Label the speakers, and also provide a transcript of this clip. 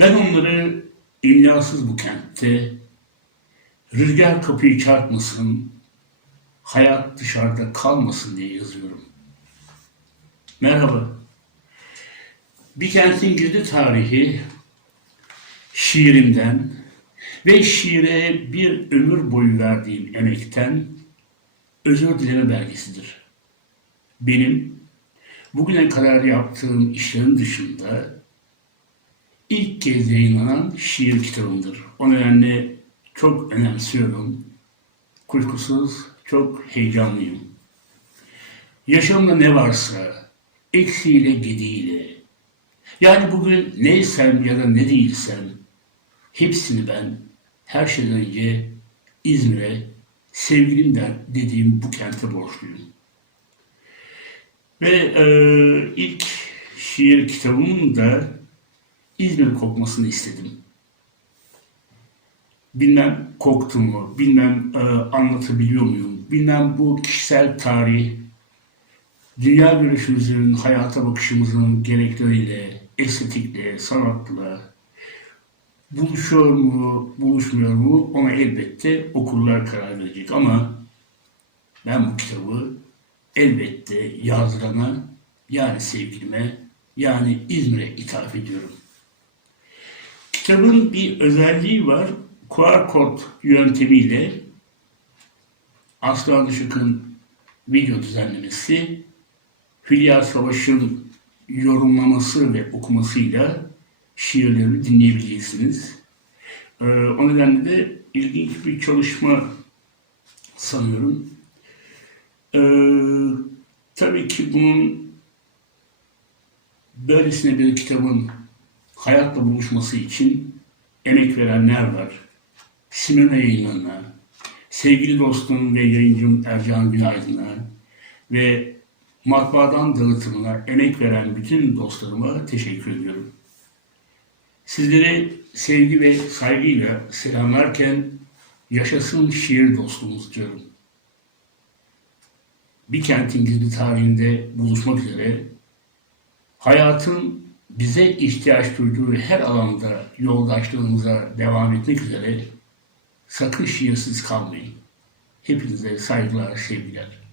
Speaker 1: Ben onları imlasız bu kentte, rüzgar kapıyı çarpmasın, hayat dışarıda kalmasın diye yazıyorum. Merhaba. Bir kentin gizli tarihi şiirimden ve şiire bir ömür boyu verdiğim emekten özür dileme belgesidir. Benim bugüne kadar yaptığım işlerin dışında ilk kez yayınlanan şiir kitabımdır. O nedenle çok önemsiyorum. Kuşkusuz çok heyecanlıyım. Yaşamda ne varsa eksiğiyle gediğiyle yani bugün neysem ya da ne değilsem hepsini ben her şeyden önce İzmir'e sevgilimden dediğim bu kente borçluyum. Ve e, ilk şiir kitabımın da İzmir kokmasını istedim. Bilmem koktu mu, bilmem e, anlatabiliyor muyum, bilmem bu kişisel tarih, dünya görüşümüzün, hayata bakışımızın gerekleriyle, estetikle, sanatla buluşuyor mu, buluşmuyor mu ona elbette okurlar karar verecek ama ben bu kitabı elbette yazdırana yani sevgilime yani İzmir'e ithaf ediyorum. Kitabın bir özelliği var. QR kod yöntemiyle Aslı Alışık'ın video düzenlemesi, Hülya Savaş'ın yorumlaması ve okumasıyla şiirlerimi dinleyebileceksiniz. Ee, o nedenle de ilginç bir çalışma sanıyorum. Ee, tabii ki bunun böylesine bir kitabın hayatla buluşması için emek verenler var. Simona yayınlarına, sevgili dostum ve yayıncım Ercan Günaydın'a ve matbaadan dağıtımına emek veren bütün dostlarıma teşekkür ediyorum. Sizlere sevgi ve saygıyla selamlarken yaşasın şiir dostluğumuz diyorum. Bir kentin gizli tarihinde buluşmak üzere hayatın bize ihtiyaç duyduğu her alanda yoldaşlığımıza devam etmek üzere sakın şiirsiz kalmayın. Hepinize saygılar, sevgiler.